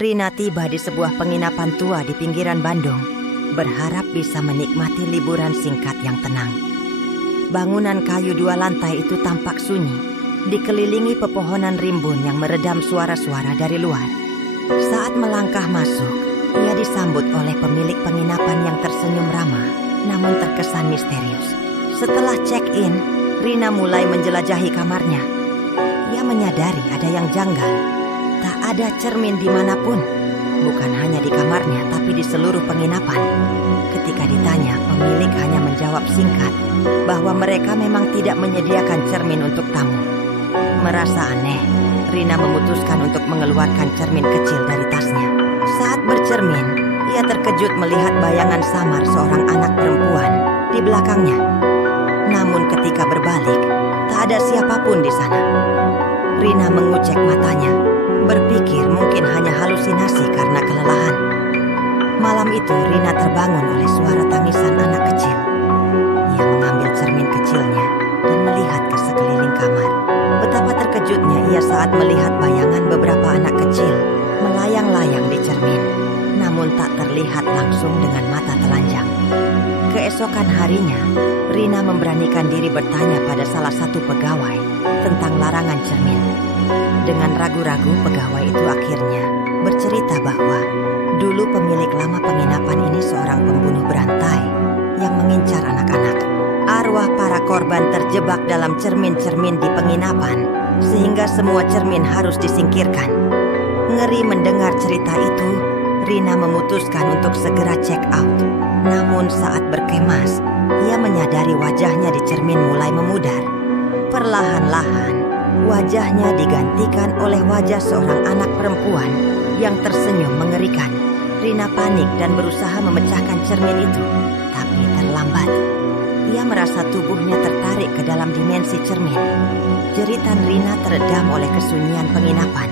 Rina tiba di sebuah penginapan tua di pinggiran Bandung, berharap bisa menikmati liburan singkat yang tenang. Bangunan kayu 2 lantai itu tampak sunyi, dikelilingi pepohonan rimbun yang meredam suara-suara dari luar. Saat melangkah masuk, ia disambut oleh pemilik penginapan yang tersenyum ramah, namun terkesan misterius. Setelah check-in, Rina mulai menjelajahi kamarnya. Ia menyadari ada yang janggal. Tak ada cermin dimanapun, bukan hanya di kamarnya tapi di seluruh penginapan. Ketika ditanya, pemilik hanya menjawab singkat bahwa mereka memang tidak menyediakan cermin untuk tamu. Merasa aneh, Rina memutuskan untuk mengeluarkan cermin kecil dari tasnya. Saat bercermin, ia terkejut melihat bayangan samar seorang anak perempuan di belakangnya. Namun ketika berbalik, tak ada siapapun di sana. Rina mengucek matanya, berpikir mungkin hanya halusinasi karena kelelahan. Malam itu Rina terbangun oleh suara tangisan anak kecil. Ia mengambil cermin kecilnya dan melihat ke sekeliling kamar. Betapa terkejutnya ia saat melihat bayangan beberapa anak kecil melayang-layang di cermin, namun tak terlihat langsung dengan mata telanjang. Keesokan harinya, Rina memberanikan diri bertanya pada salah satu pegawai tentang larangan cermin. Dengan ragu-ragu, pegawai itu akhirnya bercerita bahwa dulu pemilik lama penginapan ini seorang pembunuh berantai yang mengincar anak-anak. Arwah para korban terjebak dalam cermin-cermin di penginapan, sehingga semua cermin harus disingkirkan. Ngeri mendengar cerita itu, Rina memutuskan untuk segera check out. Namun saat berkemas, ia menyadari wajahnya di cermin mulai memudar. Perlahan-lahan, wajahnya digantikan oleh wajah seorang anak perempuan yang tersenyum mengerikan. Rina panik dan berusaha memecahkan cermin itu, tapi terlambat. Ia merasa tubuhnya tertarik ke dalam dimensi cermin. Jeritan Rina teredam oleh kesunyian penginapan.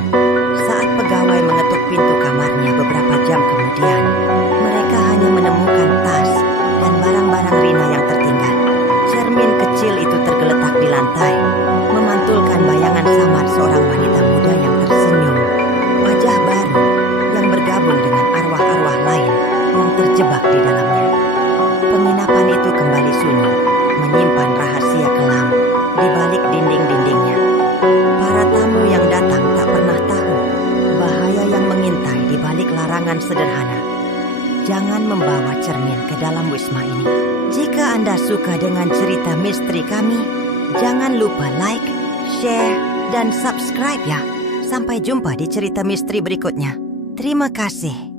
Saat pegawai mengetuk pintu kamarnya beberapa jam kemudian, mereka hanya menemukan tas dan barang-barang Rina yang tertinggal. Cermin kecil itu tergeletak di lantai, memantulkan bayangan samar seorang wanita muda yang tersenyum. Wajah baru yang bergabung dengan arwah-arwah lain yang terjebak di dalamnya. Penginapan itu kembali sunyi, menyimpan rahasia kelam di balik dinding-dindingnya. Para tamu yang datang tak pernah tahu bahaya yang mengintai di balik larangan sederhana. Jangan membawa cermin ke dalam wisma ini. Jika Anda suka dengan cerita misteri kami, jangan lupa like, share, dan subscribe ya. Sampai jumpa di cerita misteri berikutnya. Terima kasih.